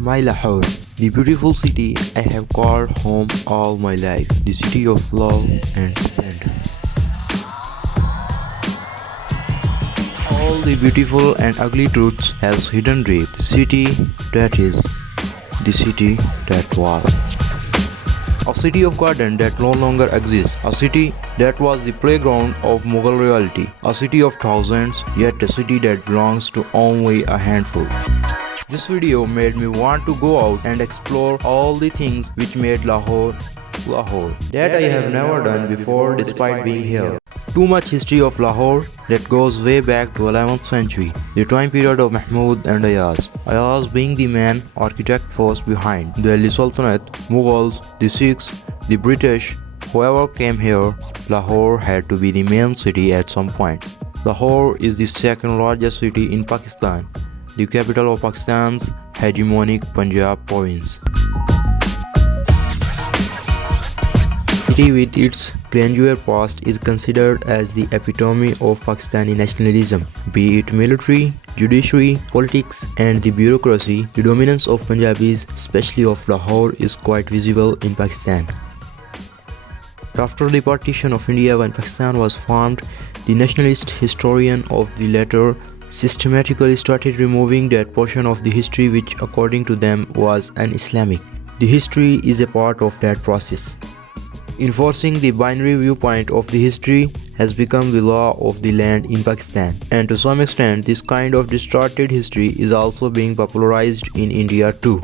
My Lahore, the beautiful city I have called home all my life, the city of love and splendor. All the beautiful and ugly truths has hidden deep, the city that is, the city that was. A city of garden that no longer exists, a city that was the playground of Mughal royalty, a city of thousands, yet a city that belongs to only a handful. This video made me want to go out and explore all the things which made Lahore, Lahore. That I have never done before despite being here. Too much history of Lahore that goes way back to 11th century, the time period of Mahmud and Ayaz. Ayaz being the main architect force behind the Delhi Sultanate, Mughals, the Sikhs, the British, whoever came here, Lahore had to be the main city at some point. Lahore is the second largest city in Pakistan, the capital of Pakistan's hegemonic Punjab province. City with its grandeur past is considered as the epitome of Pakistani nationalism, be it military, judiciary, politics and the bureaucracy. The dominance of Punjabis, especially of Lahore, is quite visible in Pakistan. After the partition of India when Pakistan was formed, the nationalist historian of the latter systematically started removing that portion of the history which according to them was un-Islamic. The history is a part of that process. Enforcing the binary viewpoint of the history has become the law of the land in Pakistan, and to some extent this kind of distorted history is also being popularized in India too,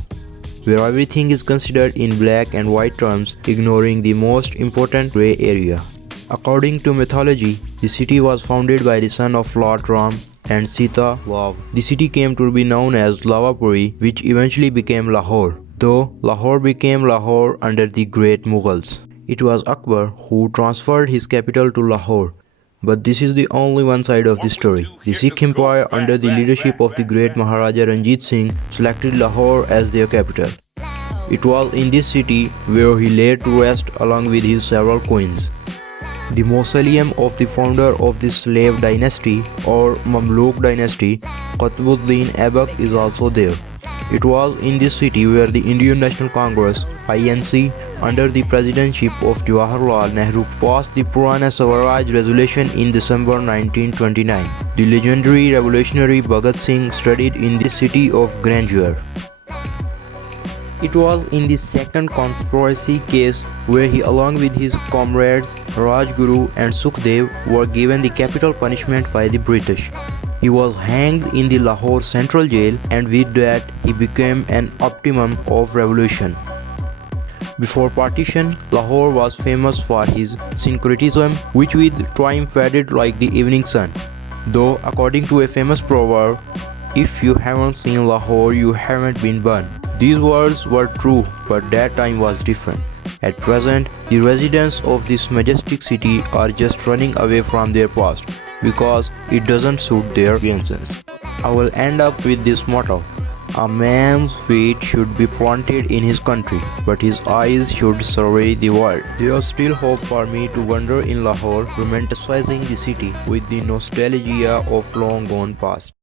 where everything is considered in black and white terms, ignoring the most important grey area. According to mythology, the city was founded by the son of Lord Ram and Sita Vav. The city came to be known as Lavapuri, which eventually became Lahore, though Lahore became Lahore under the great Mughals. It was Akbar who transferred his capital to Lahore. But this is the only one side of the story. The Sikh Empire under the leadership of the great Maharaja Ranjit Singh selected Lahore as their capital. It was in this city where he laid to rest along with his several queens. The mausoleum of the founder of the slave dynasty or Mamluk dynasty, Qutbuddin Aibak, is also there. It was in this city where the Indian National Congress (INC) under the presidency of Jawaharlal Nehru passed the Purana Swaraj resolution in December 1929. The legendary revolutionary Bhagat Singh studied in the city of grandeur. It was in the second conspiracy case where he along with his comrades Rajguru and Sukhdev were given the capital punishment by the British. He was hanged in the Lahore Central Jail, and with that he became an optimum of revolution. Before partition, Lahore was famous for his syncretism, which with time faded like the evening sun. Though according to a famous proverb, if you haven't seen Lahore, you haven't been born. These words were true, but that time was different. At present, the residents of this majestic city are just running away from their past because it doesn't suit their experiences. I will end up with this motto: a man's feet should be planted in his country, but his eyes should survey the world. There is still hope for me to wander in Lahore, romanticizing the city with the nostalgia of long gone past.